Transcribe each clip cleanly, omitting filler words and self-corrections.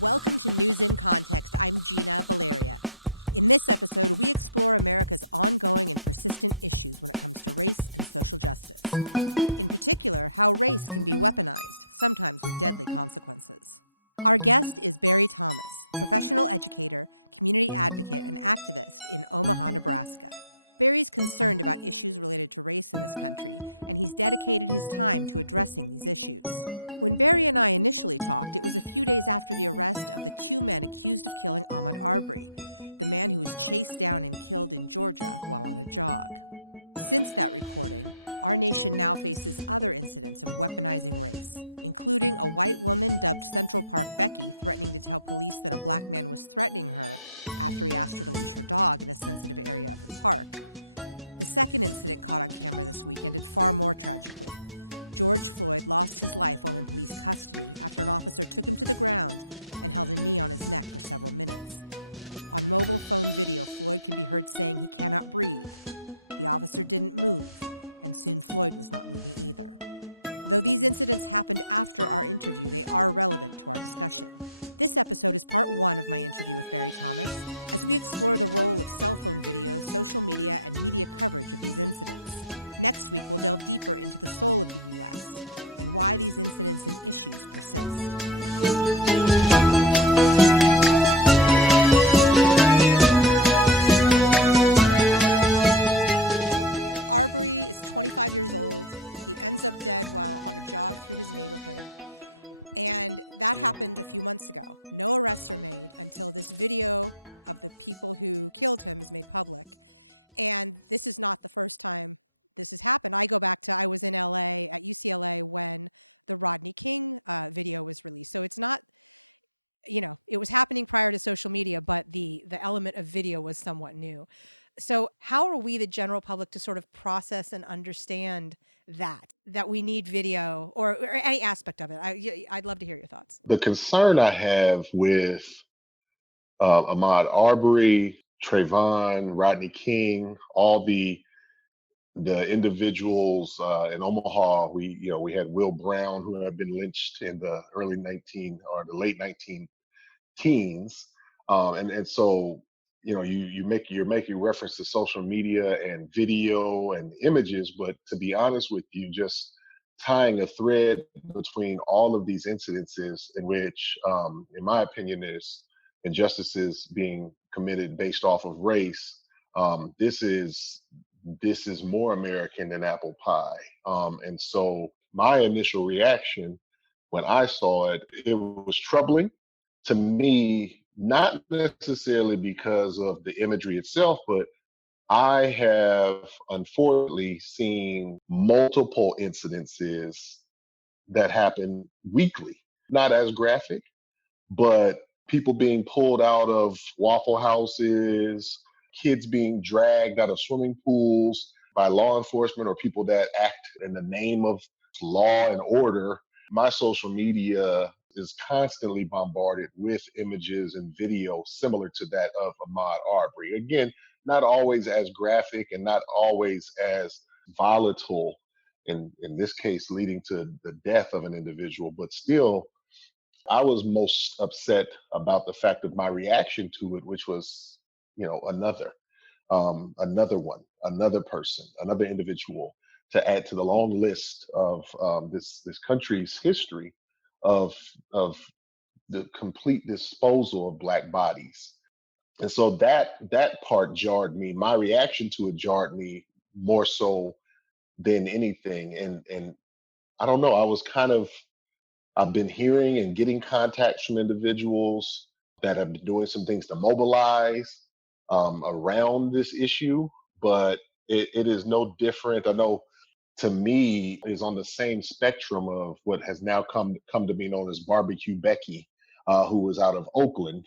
Welcome to News in Context. I'm Gina Valeria. In this episode, we explore America's ongoing and persistent issues when it comes to race and social justice. In particular, how race can be weaponized, sometimes with deadly consequences. Our guest is Barry Thomas, professional educator, community advocate, and activist in Omaha, Nebraska. Barry's concerned about issues related to race in this country, and he's dedicated his time to addressing these issues. When Barry and I initially talked, it was a few days after the arrest of the two men accused of killing Ahmaud Arbery, the man who was chased down and killed in Georgia while on a jog. Since that recording, our nation now faces other incidents of weaponizing race, including a white woman dubbed Central Park Becky threatening to tell police that a black man was threatening her after he asked her to leash her dog in a sensitive area of the park. The second incident caught on camera this week ended far more tragically. George Floyd lost his life while in police custody after an officer took him to the ground and held a knee on his neck for several minutes. On mobile phone video, Floyd can be heard saying he cannot breathe. The officer didn't move, and soon Floyd was not moving either. Though these incidents happened after our interview, they are relevant to our discussion. This episode is part one of my interview with Barry Thomas, as we explore the role of cell phone video, social media, and media coverage of these incidents. Next week, we'll delve deeper into the soul of the U.S. and why these incidents and issues persist. Arbery is 25 years old. He ends up dead while on a jog through his neighborhood. And that happened a few months ago. No arrests are made until this video of the people who killed him is made public. And this is not the first time this has happened. I go back to, I was in LA at UCLA when the Rodney King video was released. So it's not, it was happening prior to social media, but the element of video was somewhat new. So how are we, the general public, to sort of process and understand that we need video or any aspect of it? I'd love to hear your thoughts. The concern I have with Ahmaud Arbery, Trayvon, Rodney King, all the individuals in Omaha. We had Will Brown, who had been lynched in the the late 19 teens, and so you're making reference to social media and video and images, but to be honest with you, just tying a thread between all of these incidences in which, in my opinion, there's injustices being committed based off of race. This is more American than apple pie. And so my initial reaction when I saw it, it was troubling to me, not necessarily because of the imagery itself, but I have unfortunately seen multiple incidences that happen weekly, not as graphic, but people being pulled out of Waffle Houses, kids being dragged out of swimming pools by law enforcement or people that act in the name of law and order. My social media is constantly bombarded with images and video similar to that of Ahmaud Arbery. Again, not always as graphic and not always as volatile, in this case leading to the death of an individual, but still I was most upset about the fact of my reaction to it, which was, another one, another person, another individual to add to the long list of this country's history of the complete disposal of Black bodies. And so that part jarred me. My reaction to it jarred me more so than anything. And I don't know. I've been hearing and getting contacts from individuals that have been doing some things to mobilize around this issue, but it is no different. I know, to me, is on the same spectrum of what has now come to be known as Barbecue Becky, who was out of Oakland,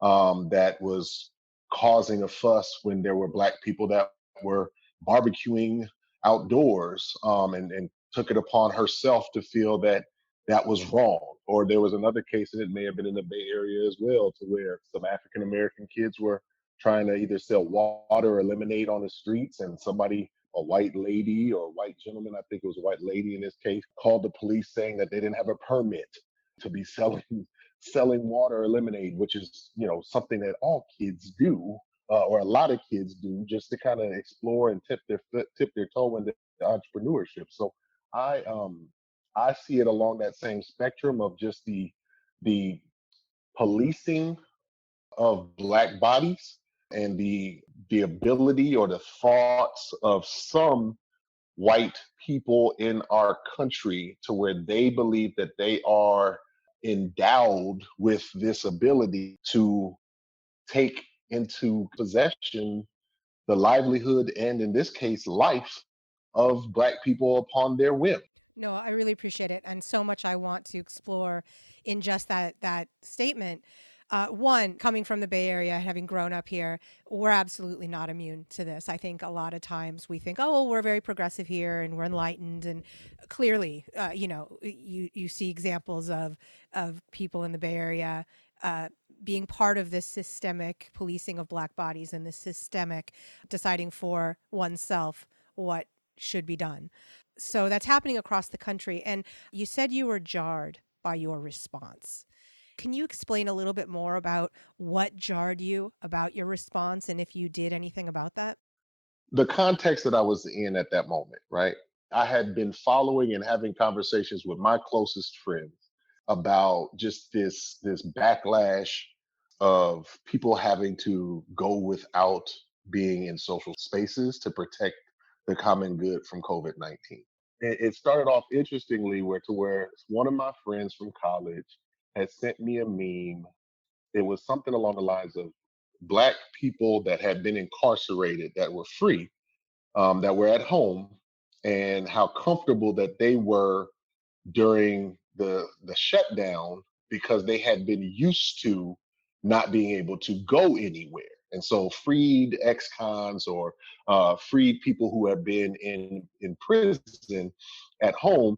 that was causing a fuss when there were Black people that were barbecuing outdoors, and took it upon herself to feel that was wrong. Or there was another case, and it may have been in the Bay Area as well, to where some African American kids were trying to either sell water or lemonade on the streets, and a white lady or a white gentleman, I think it was a white lady in this case, called the police saying that they didn't have a permit to be selling selling water or lemonade, which is, something that all kids do, or a lot of kids do, just to kind of explore and tip their toe into entrepreneurship. So I um I see it along that same spectrum of just the policing of black bodies and the ability or the thoughts of some white people in our country to where they believe that they are endowed with this ability to take into possession the livelihood and, in this case, life of black people upon their whim. No, I really appreciate it, and so much I want to explore in just that statement. One, coming from the Bay Area, having grown up here, we're absolutely not immune to this. I think a lot of times we think, oh, well, we're very progressive here and we're enlightened, and clearly, you see examples of people in the Bay Area being part of this systemic policing of black bodies and this systemic deciding for oneself what should be done. So that's happening across the country. And you said you were jarred by your response. Can you explain a little bit more about what jarred you about your response and if you did anything about that? The context that I was in at that moment, right? I had been following and having conversations with my closest friends about just this backlash of people having to go without being in social spaces to protect the common good from COVID-19. It started off interestingly where one of my friends from college had sent me a meme. It was something along the lines of black people that had been incarcerated that were free, that were at home, and how comfortable that they were during the shutdown because they had been used to not being able to go anywhere. And so freed ex-cons or freed people who have been in prison at home,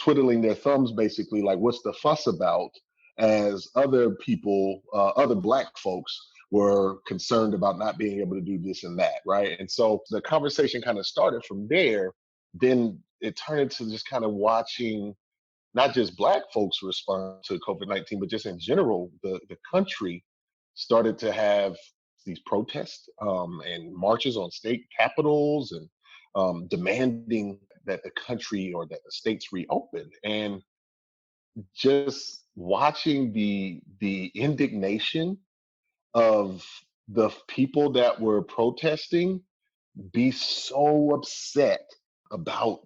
twiddling their thumbs basically like, what's the fuss about, as other people, other black folks were concerned about not being able to do this and that, right? And so the conversation kind of started from there. Then it turned into just kind of watching not just black folks respond to COVID-19, but just in general, the country started to have these protests, and marches on state capitals, and demanding that the country or that the states reopen. And just watching the indignation of the people that were protesting be so upset about,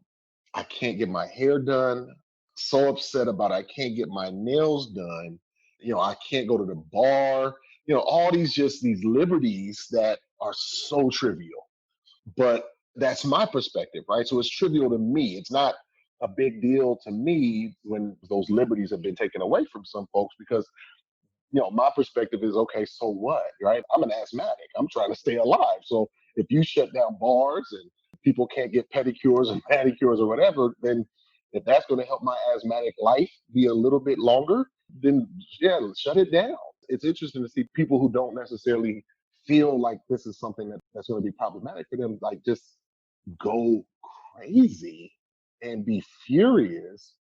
I can't get my hair done, so upset about I can't get my nails done, I can't go to the bar, all these liberties that are so trivial. But that's my perspective, right? So it's trivial to me. It's not a big deal to me when those liberties have been taken away from some folks, because my perspective is, okay, so what, right? I'm an asthmatic. I'm trying to stay alive. So if you shut down bars and people can't get pedicures and manicures or whatever, then if that's going to help my asthmatic life be a little bit longer, then yeah, shut it down. It's interesting to see people who don't necessarily feel like this is something that's going to be problematic for them, like just go crazy and be furious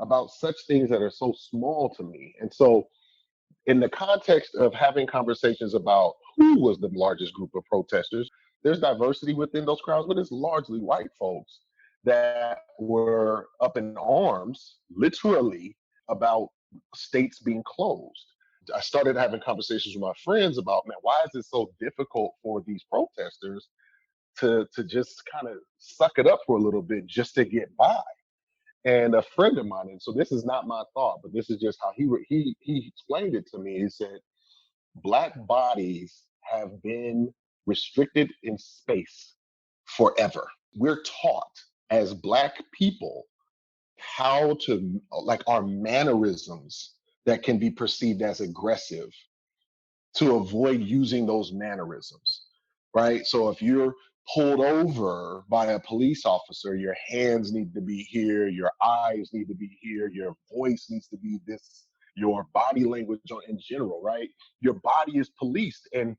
about such things that are so small to me. And so in the context of having conversations about who was the largest group of protesters, there's diversity within those crowds, but it's largely white folks that were up in arms, literally, about states being closed. I started having conversations with my friends about, man, why is it so difficult for these protesters to just kind of suck it up for a little bit just to get by? And a friend of mine, and so this is not my thought, but this is just how he explained it to me. He said, black bodies have been restricted in space forever. We're taught as black people how to, like, our mannerisms that can be perceived as aggressive, to avoid using those mannerisms, right? So if you're pulled over by a police officer, your hands need to be here, your eyes need to be here, your voice needs to be this, your body language in general, right? Your body is policed, and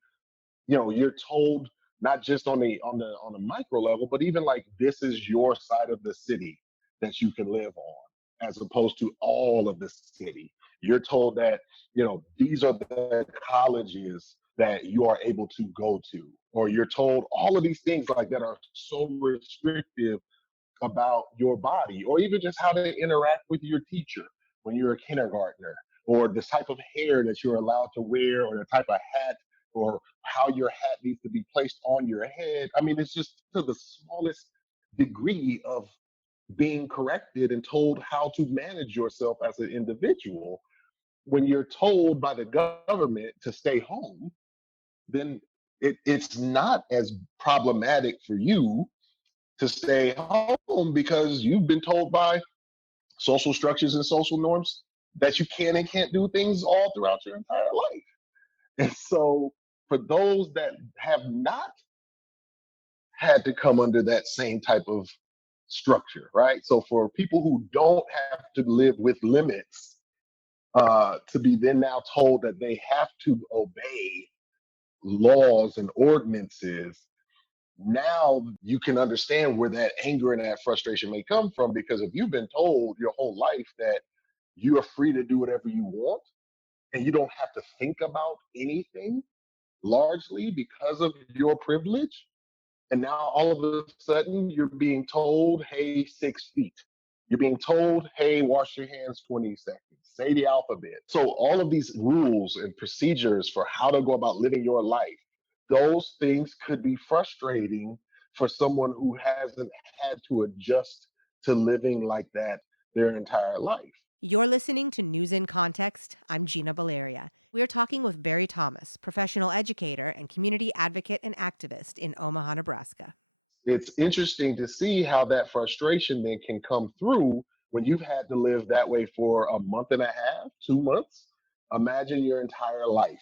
you're told not just on the micro level, but even like, this is your side of the city that you can live on, as opposed to all of the city. You're told that, these are the colleges that you are able to go to, or you're told all of these things like that are so restrictive about your body, or even just how to interact with your teacher when you're a kindergartner, or the type of hair that you're allowed to wear, or the type of hat, or how your hat needs to be placed on your head. I mean, it's just to the smallest degree of being corrected and told how to manage yourself as an individual. When you're told by the government to stay home, then it's not as problematic for you to stay home because you've been told by social structures and social norms that you can and can't do things all throughout your entire life. And so, for those that have not had to come under that same type of structure, right? So, for people who don't have to live with limits, to be then now told that they have to obey laws and ordinances, now you can understand where that anger and that frustration may come from, because if you've been told your whole life that you are free to do whatever you want and you don't have to think about anything, largely because of your privilege, and now all of a sudden you're being told, hey, 6 feet. You're being told, hey, wash your hands 20 seconds, say the alphabet. So all of these rules and procedures for how to go about living your life, those things could be frustrating for someone who hasn't had to adjust to living like that their entire life. You're listening to News in Context. I'm Gina Valeria. We're talking with Barry Thomas, professional educator and community advocate and activist in Omaha, Nebraska. It's interesting to see how that frustration then can come through when you've had to live that way for a month and a half, 2 months. Imagine your entire life.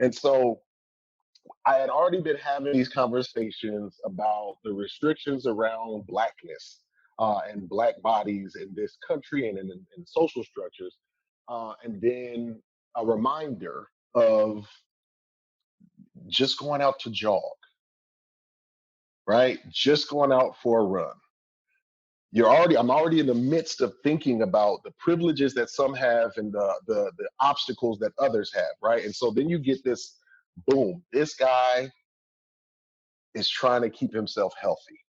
And so I had already been having these conversations about the restrictions around Blackness and Black bodies in this country and in social structures. And then a reminder of just going out to jog, right? Just going out for a run. I'm already in the midst of thinking about the privileges that some have and the obstacles that others have, right? And so then you get this boom, this guy is trying to keep himself healthy.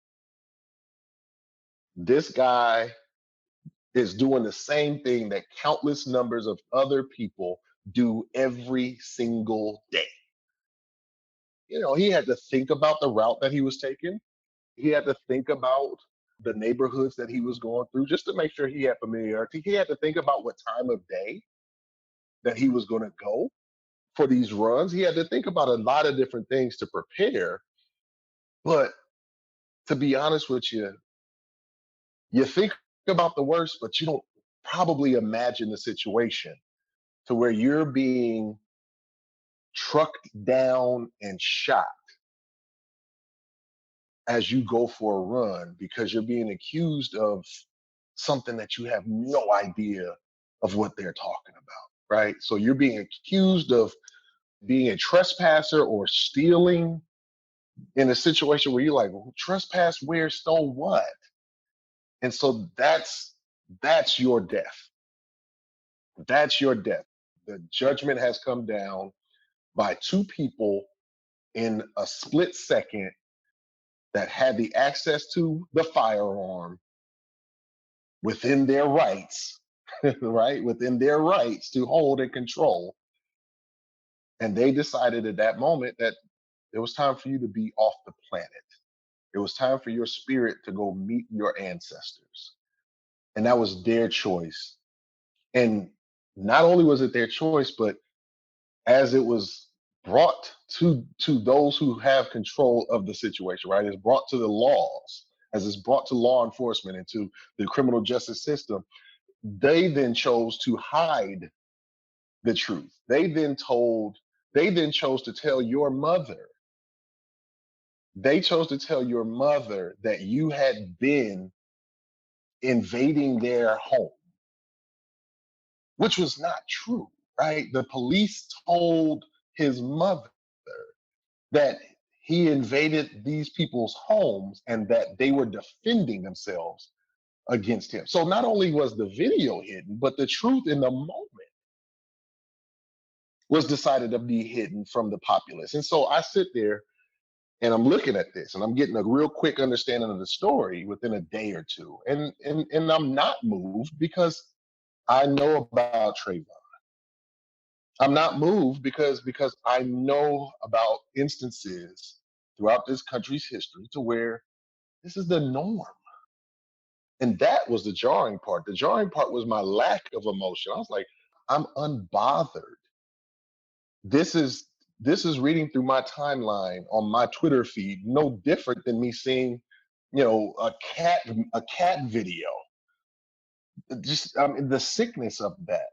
This guy is doing the same thing that countless numbers of other people do every single day. He had to think about the route that he was taking. He had to think about the neighborhoods that he was going through just to make sure he had familiarity. He had to think about what time of day that he was going to go for these runs. He had to think about a lot of different things to prepare. But to be honest with you, you think about the worst, but you don't probably imagine the situation to where you're being trucked down and shot as you go for a run because you're being accused of something that you have no idea of what they're talking about, right? So you're being accused of being a trespasser or stealing in a situation where you're like, well, trespass where, stole what? And so that's your death. That's your death. The judgment has come down by two people in a split second that had the access to the firearm within their rights, right? Within their rights to hold and control. And they decided at that moment that it was time for you to be off the planet. It was time for your spirit to go meet your ancestors. And that was their choice. And not only was it their choice, but as it was brought to those who have control of the situation, right? It's brought to the laws, as it's brought to law enforcement and to the criminal justice system. They then chose to hide the truth. They then chose to tell your mother. They chose to tell your mother that you had been invading their home, which was not true, right? The police told his mother that he invaded these people's homes and that they were defending themselves against him. So not only was the video hidden, but the truth in the moment was decided to be hidden from the populace. And so I sit there and I'm looking at this and I'm getting a real quick understanding of the story within a day or two. And I'm not moved because I know about Trayvon. I'm not moved because I know about instances throughout this country's history to where this is the norm. And that was the jarring part. The jarring part was my lack of emotion. I was like, I'm unbothered. This is reading through my timeline on my Twitter feed, no different than me seeing, a cat video. Just the sickness of that,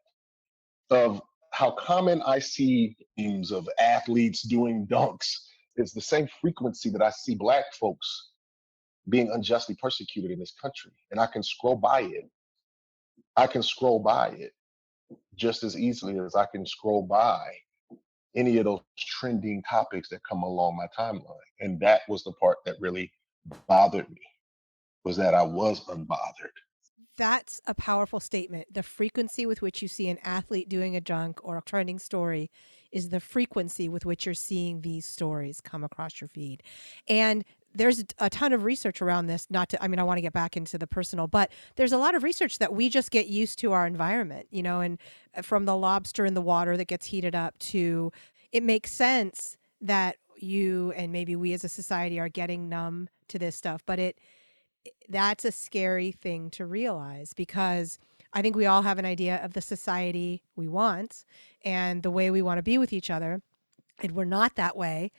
of how common I see memes of athletes doing dunks is the same frequency that I see Black folks being unjustly persecuted in this country. And I can scroll by it. I can scroll by it just as easily as I can scroll by any of those trending topics that come along my timeline. And that was the part that really bothered me, was that I was unbothered. That's a powerful statement. The frequency with which you see an athlete doing a dunk or a trending story is the frequency with which you're seeing these stories come across your feed. And there's a ton of research around this. Not to, I mean, I want to get back into the personal, but there's a lot of research that we just get used to our environment, and from the lobster in the water that gets heated up to it makes sense that you and maybe we as a society are getting numb to this stuff, but that's a scary thing to realize because I think we all have an idea of the society we want and the way we want to be with each other. And we're not that way.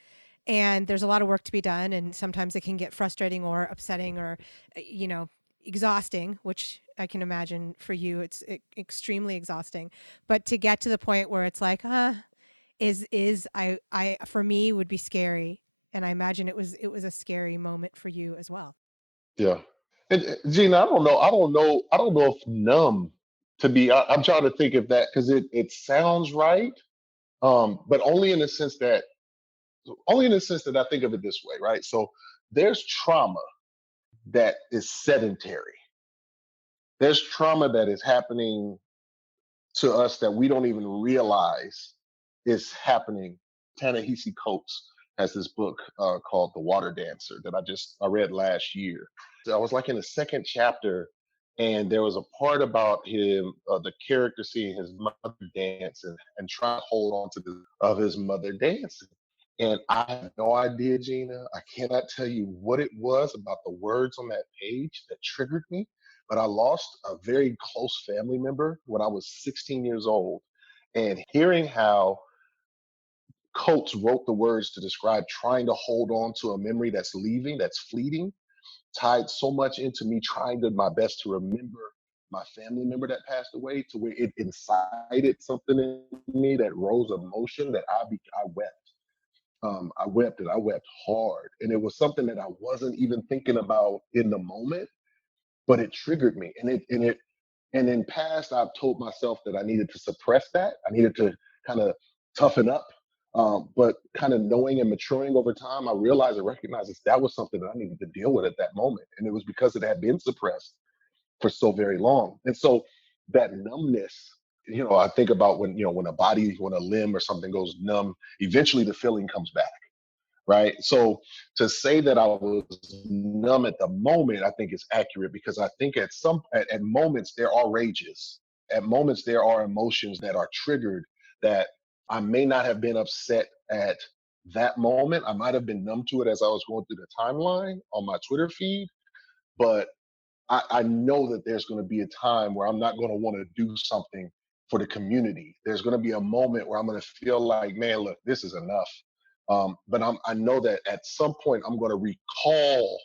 And there's a lot of work to be done. And sometimes it can get frustrating or upsetting or, exhausting, which I can imagine for you, it's extremely exhausting. But to get to the point where it's like, for me would be scary. And I imagine it was a scary moment for you as well. Yeah. And Gina, I don't know if numb to be. I'm trying to think of that because it sounds right, but only in the sense that I think of it this way, right? So there's trauma that is sedentary. There's trauma that is happening to us that we don't even realize is happening. Ta-Nehisi Coates has this book called The Water Dancer that I read last year. So I was like in the second chapter, and there was a part about him, the character seeing his mother dance and trying to hold on to of his mother dancing. And I have no idea, Gina. I cannot tell you what it was about the words on that page that triggered me, but I lost a very close family member when I was 16 years old. And hearing how Coates wrote the words to describe trying to hold on to a memory that's leaving, that's fleeting, tied so much into me trying to my best to remember my family member that passed away, to where it incited something in me that rose emotion that I wept. I wept, and I wept hard. And it was something that I wasn't even thinking about in the moment, but it triggered me. And in past, I've told myself that I needed to suppress that. I needed to kind of toughen up. But kind of knowing and maturing over time, I realized and recognized that was something that I needed to deal with at that moment. And it was because it had been suppressed for so very long. And so that numbness, I think about when a limb or something goes numb, eventually the feeling comes back, right? So to say that I was numb at the moment, I think is accurate, because I think at moments there are rages, at moments there are emotions that are triggered that I may not have been upset at that moment. I might have been numb to it as I was going through the timeline on my Twitter feed, but I know that there's going to be a time where I'm not going to want to do something for the community. There's going to be a moment where I'm going to feel like, man, look, this is enough. But I know that at some point I'm going to recall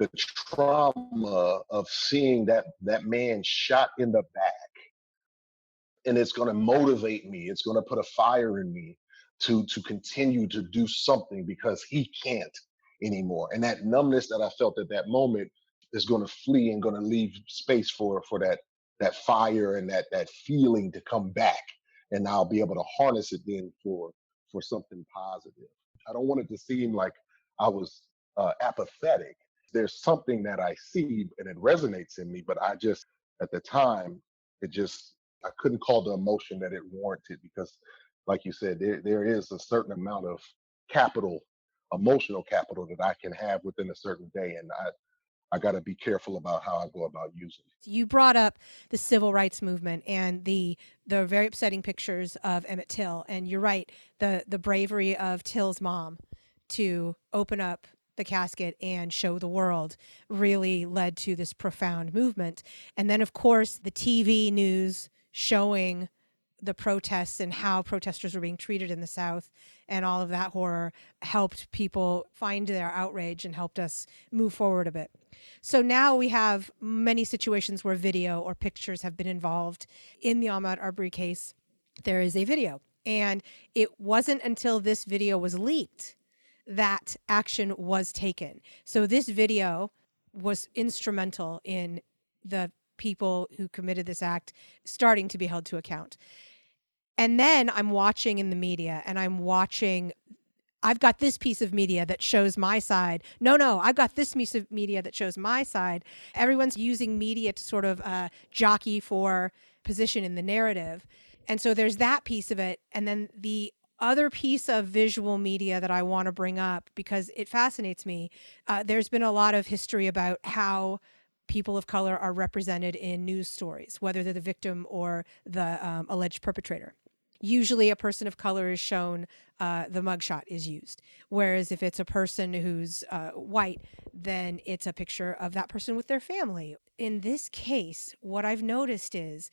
the trauma of seeing that man shot in the back, and it's going to motivate me. It's going to put a fire in me to continue to do something because he can't anymore. And that numbness that I felt at that moment is going to flee and going to leave space for that fire and that feeling to come back, and I'll be able to harness it then for something positive. I don't want it to seem like I was apathetic. There's something that I see and it resonates in me, but I just, at the time, it just, I couldn't call the emotion that it warranted, because like you said, there is a certain amount of capital, emotional capital that I can have within a certain day, and I got to be careful about how I go about using it. You brought up the civil rights movement and the very upsetting pictures of Emmett Till, and you're right, the bravery of Till's mom to open up the casket and show the world really led to this profound movement. And then, of course, the TV news showing the protests and how protesters were being treated in the South and all of that horror helped people find their outrage and helped us move forward a bit. So now we have many situations where video or pictures have been involved. In the Ahmaud Arbery case, there is a video. And it wasn't until this video was leaked that action was taken. So this video was instrumental in the people who committed this act starting to be held to account. And then I'm watching in the media and I've got this piece of media that shows my side. No, I've got this piece of media that shows my side. Everyone's using media to sort of jockey for position in the narrative. And so there's that piece of it. And then the other piece of visual media that I want to bring up because it fascinates me. There's been a lot of history about how people of color are represented in news stories, whether they're the victim or the alleged perpetrator. Usually a person of color is shown, the mugshot is used. Whereas if it's a person who's white, then it's a picture of that person with their family. In this case, what I've noticed is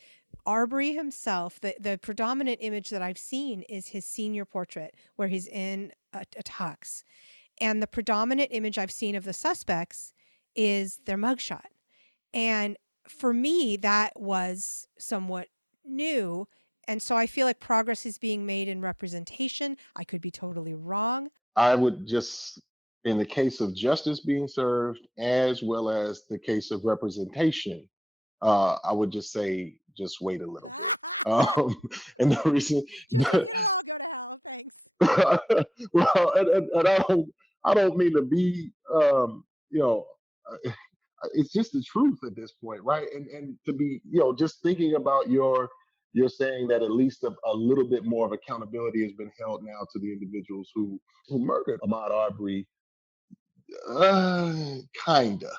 Arbery himself, the predominant image that I've seen is his senior portrait where he's in a tux. And the predominant image I've seen of the suspects is their mugshot. And for me, that was somewhat new. And so I feel like progress is being made in representation. I could be totally wrong. I would just, in the case of justice being served, as well as the case of representation, I would just say, just wait a little bit. And the reason, It'll all go to hell. Thanks. well, and I don't mean to be, you know, uh, it's just the truth at this point, right? And to be, just thinking about you're saying that at least a little bit more of accountability has been held now to the individuals who murdered Ahmaud Arbery, kinda,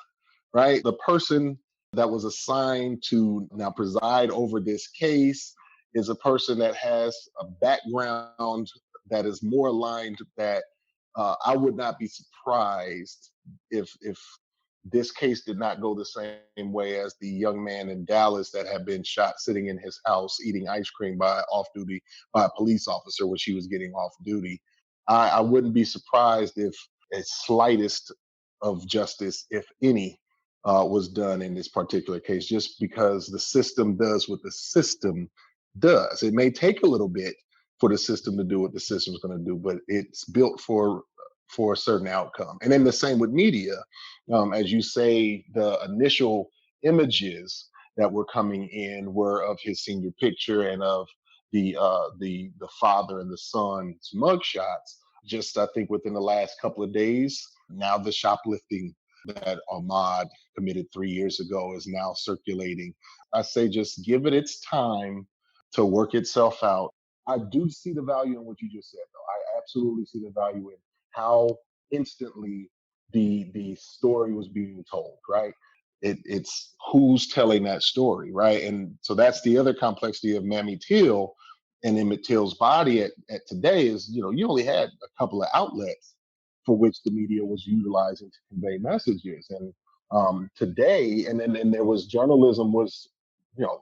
right? The person that was assigned to now preside over this case is a person that has a background that is more aligned that I would not be surprised if this case did not go the same way as the young man in Dallas that had been shot sitting in his house eating ice cream by a police officer when she was getting off duty. I wouldn't be surprised if a slightest of justice, if any, was done in this particular case, just because the system does what the system does. It may take a little bit for the system to do what the system's going to do, but it's built for a certain outcome. And then the same with media, as you say, the initial images that were coming in were of his senior picture and of the father and the son's mugshots. Just I think within the last couple of days, now the shoplifting that Ahmaud committed 3 years ago is now circulating. I say just give it its time to work itself out. I do see the value in what you just said, though. I absolutely see the value in how instantly the story was being told, right? It's who's telling that story, right? And so that's the other complexity of Mammy Till and Emmett Till's body at today is, you only had a couple of outlets for which the media was utilizing to convey messages. And today, and there was you know,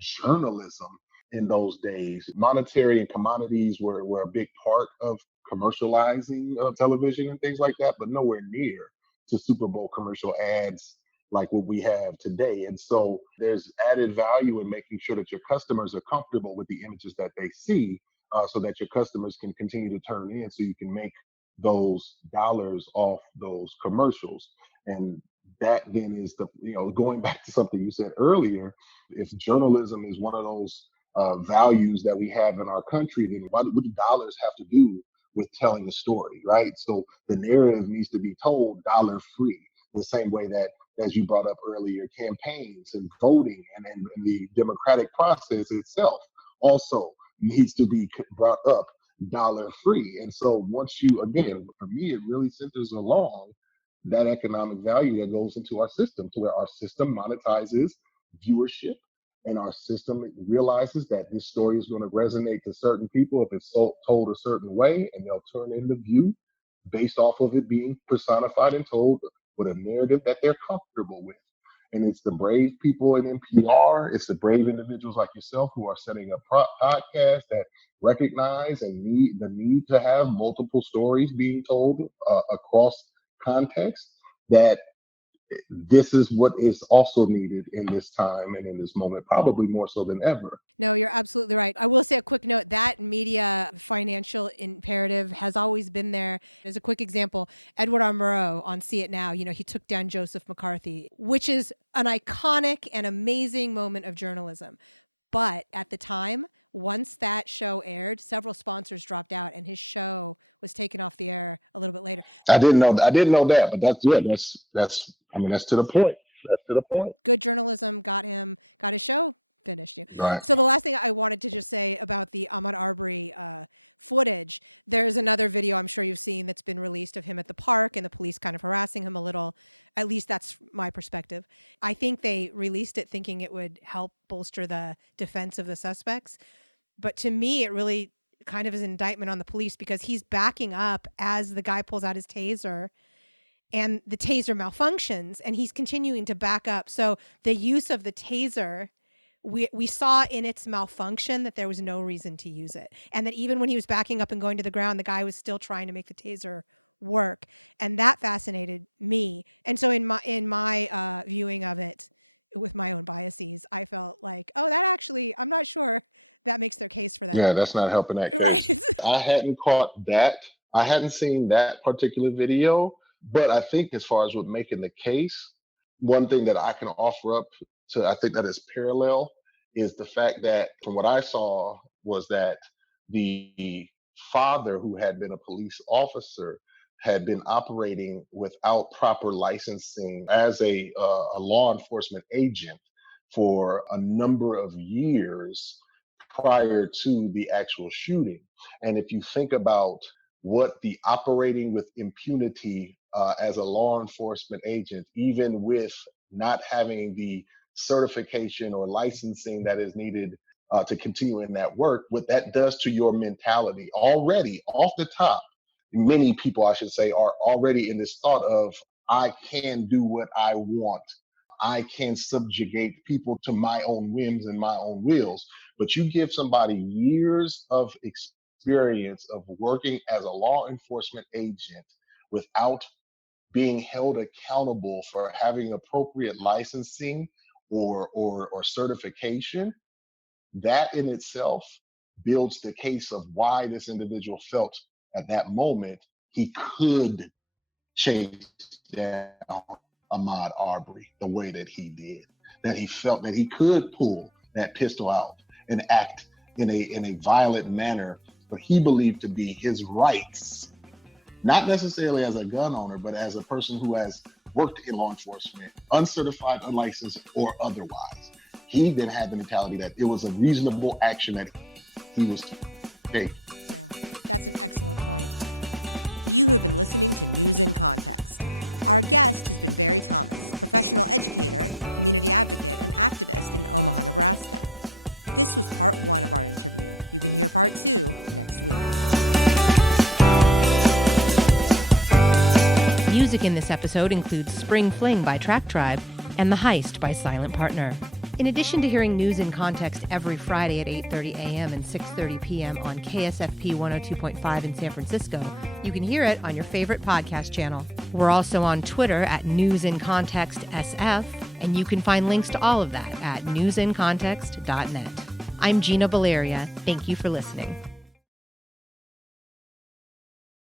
journalism in those days. Monetary and commodities were a big part of commercializing television and things like that, but nowhere near to Super Bowl commercial ads like what we have today. And so there's added value in making sure that your customers are comfortable with the images that they see, so that your customers can continue to turn in so you can make those dollars off those commercials. And that then is going back to something you said earlier, if journalism is one of those values that we have in our country, then what do dollars have to do with telling a story, right? So the narrative needs to be told dollar free, the same way that, as you brought up earlier, campaigns and voting and the democratic process itself also needs to be brought up dollar free. And so once you, again, for me, it really centers along that economic value that goes into our system, to where our system monetizes viewership, and our system realizes that this story is going to resonate to certain people if it's told a certain way, and they'll turn in the view based off of it being personified and told with a narrative that they're comfortable with. And it's the brave people in NPR, it's the brave individuals like yourself who are setting up podcasts that recognize and need the need to have multiple stories being told across context, that this is what is also needed in this time and in this moment, probably more so than ever. No, you're absolutely right. I will say a quick note, that media financial imperative has always been there. As a quick example, Edward R. Murrow on See It Now, he took down Joseph McCarthy, which is an iconic and amazing moment of journalism. But at the time, once that show aired, several sponsors dropped out and his show was taken off the air a little bit later. I didn't know that, but that's good. That's to the point. That's to the point. Good journalism got his show finished. Right. So the last thing I wanted to just say about the Ahmaud Arbery footage, there's another video I'm sure you've seen that's been released of him at the park and the police kind of harassing him a little. At least that's my perspective. I think they released it thinking it would help bolster the defense of the suspects. But to me, it really kind of is an indictment on the police, because he's backing up as the guy pulls out his taser and the taser malfunctions and he's continuing to back up. So the use of the taser, we saw in its malfunction that there was no reason to use it. And that even when he was backing up and going to the ground, the guy was still trying to make the taser work. And that fascinated me. And so in my viewing of it with my own biases, I felt like, oh, that actually, I'm not sure that makes their case for that. Yeah, that's not helping that case. Right. I hadn't caught that. I hadn't seen that particular video, but I think as far as with making the case, one thing that I can offer up to, I think that is parallel, is the fact that from what I saw was that the father, who had been a police officer, had been operating without proper licensing as a law enforcement agent for a number of years prior to the actual shooting. And if you think about what the operating with impunity as a law enforcement agent, even with not having the certification or licensing that is needed to continue in that work, what that does to your mentality already off the top. Many people, I should say, are already in this thought of, I can do what I want. I can subjugate people to my own whims and my own wills. But you give somebody years of experience of working as a law enforcement agent without being held accountable for having appropriate licensing or certification, that in itself builds the case of why this individual felt at that moment he could chase down Ahmaud Arbery the way that he did, that he felt that he could pull that pistol out and act in a violent manner, but he believed to be his rights, not necessarily as a gun owner, but as a person who has worked in law enforcement, uncertified, unlicensed, or otherwise. He then had the mentality that it was a reasonable action that he was taking. Yeah, that's an excellent point. You have been listening to News in Context. Our guest has been Barry Thomas, professional educator, community advocate, and activist in Omaha, Nebraska. This was part 1 of our interview. You can hear part 2 next week. Music in this episode includes Spring Fling by Track Tribe and The Heist by Silent Partner. In addition to hearing News in Context every Friday at 8:30 a.m. and 6:30 p.m. on KSFP 102.5 in San Francisco, you can hear it on your favorite podcast channel. We're also on Twitter at News in Context SF, and you can find links to all of that at newsincontext.net. I'm Gina Valeria. Thank you for listening.